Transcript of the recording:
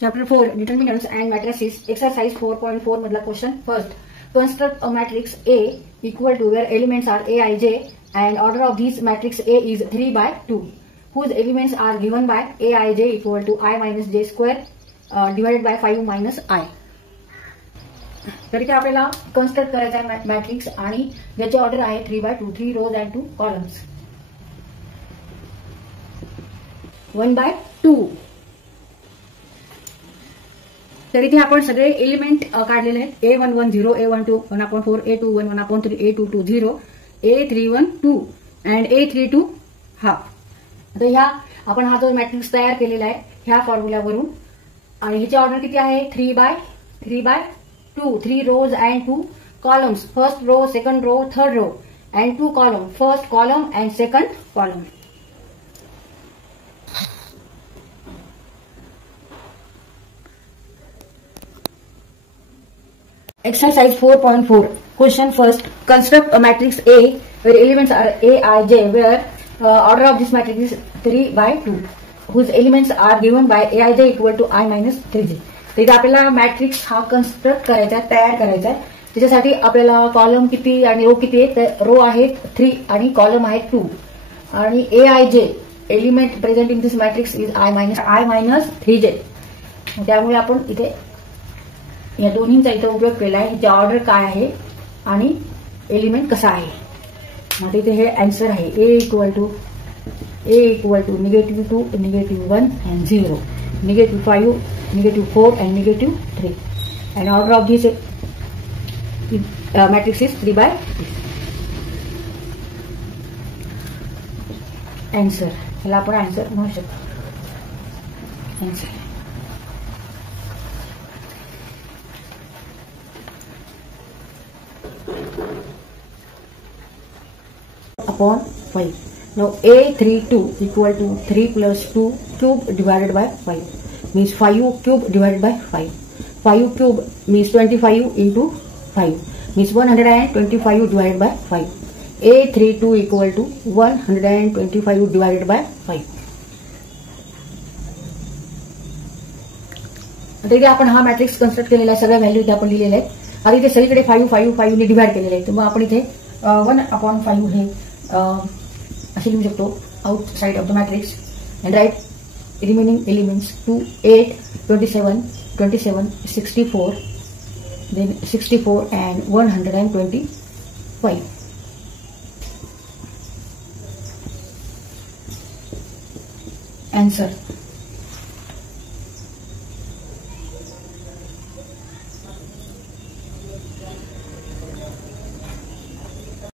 Chapter 4 Determinants and Matrices Exercise 4.4 मधला question. First, construct a matrix A equal to where elements are A, I, J and order of this matrix A is 3 by 2 whose elements are given by A, I, J equal to I minus J square divided by 5 minus I. तर इथे आपल्याला कन्स्ट्रक्ट करायचा आहे मॅट्रिक्स आणि ज्याची ऑर्डर आहे 3 by 2, 3 rows and 2 columns. 1 by 2. तर इथे आपण सगळे एलिमेंट काढलेले आहेत. A110, A12 1/4, A21 1/3, A22 0, A31 2 and A32 हाफ. आता ह्या आपण हा जो मॅट्रिक्स तयार केलेला आहे ह्या फॉर्म्युल्यावरून आणि ह्याची ऑर्डर किती आहे 3 by 2, 3 rows and 2 columns. First row, second row, third row and 2 column, first column and second column. Exercise 4.4 Question. First, construct a matrix A where elements are A, I, J where order of this matrix is 3 by 2 whose elements are given by A, I, J equal to I minus 3J. तर इथे आपल्याला मॅट्रिक्स हा कन्स्ट्रक्ट करायचा आहे, तयार करायचा आहे. त्याच्यासाठी आपल्याला कॉलम किती आणि रो किती आहे तर रो आहेत 3 आणि कॉलम आहेत 2 आणि A, I, J element present in this matrix is I minus 3J. त्यामुळे आपण इथे या दोन्हींचा इथे उपयोग केला आहे. ह्याची ऑर्डर काय आहे आणि एलिमेंट कसा आहे. मग इथे हे आन्सर आहे A equal to -2, -1 and 0, -5, -4 and -3 and order of this matrix is 3 by 2. आन्सर ह्याला आपण आन्सर म्हणू शकतो. Answer upon 5. Now A32 equal to 3 plus 2 cube divided by 5 means 5 cube divided by 5. 5 cube means 25 into 5 means 125 divided by 5. A32 equal to 125 divided by 5. आता इथे आपण हा मॅट्रिक्स कन्स्ट्रक्ट केलेला आहे. सगळ्या व्हॅल्यू इथे आपण लिहिलेल्या आहेत. आता इथे सगळीकडे 5 ने डिवाइड केलेले आहे. तर मग आपण इथे 1/5 हे असे लिहू शकतो outside of the matrix and write remaining elements 2, 8, 27, 64, then 64 and 125. Answer.